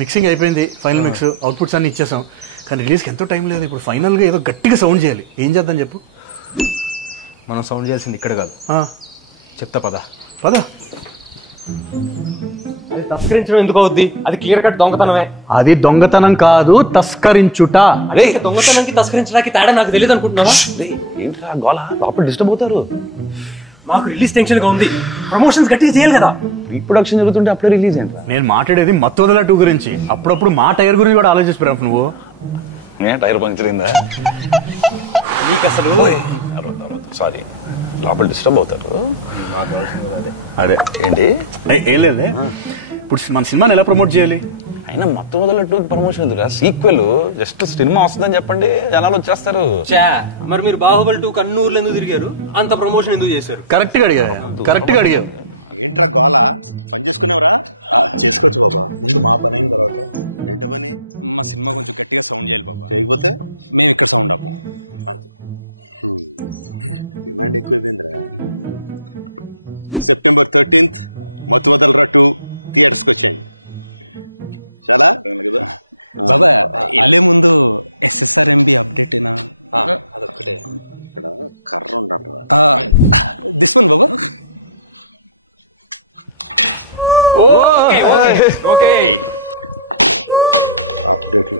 Mixing అయిపోయింది, outputs అన్ని ఇచ్చేసాం. కానీ రిలీజ్ ఎంతో టైం లేదు. ఇప్పుడు ఫైనల్ గా ఏదో గట్టిగా సౌండ్ చేయాలి. ఏం చేద్దాం చెప్పు? మనం సౌండ్ చేయాల్సింది ఇక్కడ కాదు, చెప్తా పదా. అది తస్కరించడం ఎందుకు అవుద్ది? అది క్లియర్ కట్ దొంగతనమే. అది దొంగతనం కాదు, తస్కరించుట. అదే దొంగతనానికి తస్కరించడానికి తేడా నాకు తెలియదు అనుకుంటున్నావా? ఏంట్రా గోళ, లోపల డిస్టర్బ్ అవుతారు. మాకు రిలీజ్ టెన్షన్ గా ఉంది, ప్రమోషన్స్ గట్టిగా చేయాలి కదా. రీప్రొడక్షన్ జరుగుతుంటే అప్పుడే రిలీజ్ ఏంట్రా? నేను మాట్లాడేది మత్తోదల 2 గురించి. అప్పుడప్పుడు మా టైర్ గురించి కూడా ఆలోచిస్తున్నావు నువ్వు. టైర్ పంక్చర్ అయిందా? నీకు అసలు సారీ, లోపల డిస్టర్బ్ అవుతారు. అదే ఏంటి ఏం లేదే. ఇప్పుడు మన సినిమాని ఎలా ప్రమోట్ చేయాలి? అయినా మొత్తం వదలట్టు ప్రమోషన్ ఎదురా, సీక్వెల్ జస్ట్ సినిమా వస్తుందని చెప్పండి, జనాలు వచ్చేస్తారు. మరి మీరు బాహుబలి 2 కన్నూరులు ఎందుకు తిరిగారు? అంత ప్రమోషన్ ఎందుకు చేశారు? కరెక్ట్ గా అడిగారు. ఏంట్రా గోళ, పని చేసుకునేవరా? చేసుకోవచ్చు బాబా, ముందు మా పని అయిన తర్వాత. ఏంట పని? మా సినిమా కొంచెం గట్టిగా సౌండ్ చేయాలి బాబా. చేయకపోతే మేము ఇక్కడ సౌండ్ ఆపు. డిమాండ్ ఎక్కువైపోయిందిరా. సెప్టెంబర్ 13th మత్తు వదలరా 2 థియేటర్స్కి వచ్చాయండి. చాలా బాబా వెళ్ళే ముందు SSRMB అప్డేట్ అదొక్కటే. ఇక్కడ కర్ర ఉండాలి. This one Baba. Okay update